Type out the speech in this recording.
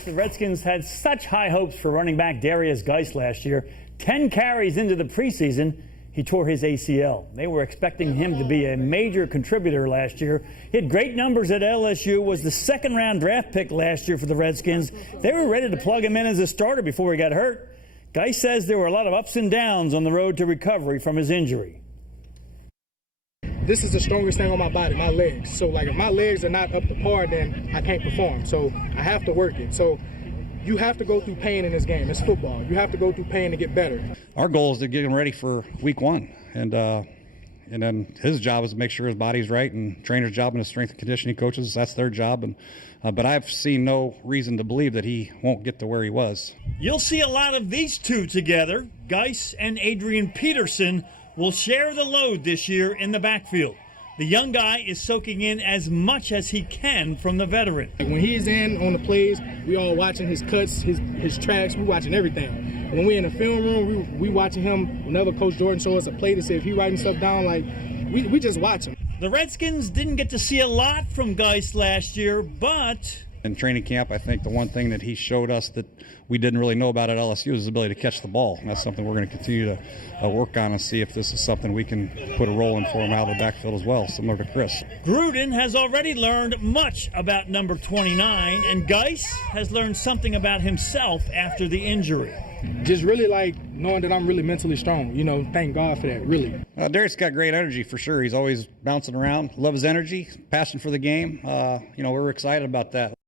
The Redskins had such high hopes for running back Derrius Guice last year. 10 carries into the preseason, he tore his ACL. They were expecting him to be a major contributor last year. He had great numbers at LSU, was the second-round draft pick last year for the Redskins. They were ready to plug him in as a starter before he got hurt. Guice says there were a lot of ups and downs on the road to recovery from his injury. This is the strongest thing on my body, my legs. So, like, if my legs are not up to par, then I can't perform. So I have to work it. So you have to go through pain in this game. It's football. You have to go through pain to get better. Our goal is to get him ready for week 1. And then his job is to make sure his body's right, and trainer's job and his strength and conditioning coaches, that's their job. But I've seen no reason to believe that he won't get to where he was. You'll see a lot of these two together. Guice and Adrian Peterson will share the load this year in the backfield. The young guy is soaking in as much as he can from the veteran. When he's in on the plays, we all watching his cuts, his tracks, we watching everything. When we in the film room, we watching him. Whenever Coach Jordan shows us a play to see if he writing stuff down, like, we just watch him. The Redskins didn't get to see a lot from Guice last year, but in training camp, I think the one thing that he showed us that we didn't really know about at LSU is his ability to catch the ball. And that's something we're going to continue to work on and see if this is something we can put a role in for him out of the backfield as well, similar to Chris. Gruden has already learned much about number 29, and Guice has learned something about himself after the injury. Just really like knowing that I'm really mentally strong. You know, thank God for that, really. Derrius got great energy for sure. He's always bouncing around. Love his energy, passion for the game. We're excited about that.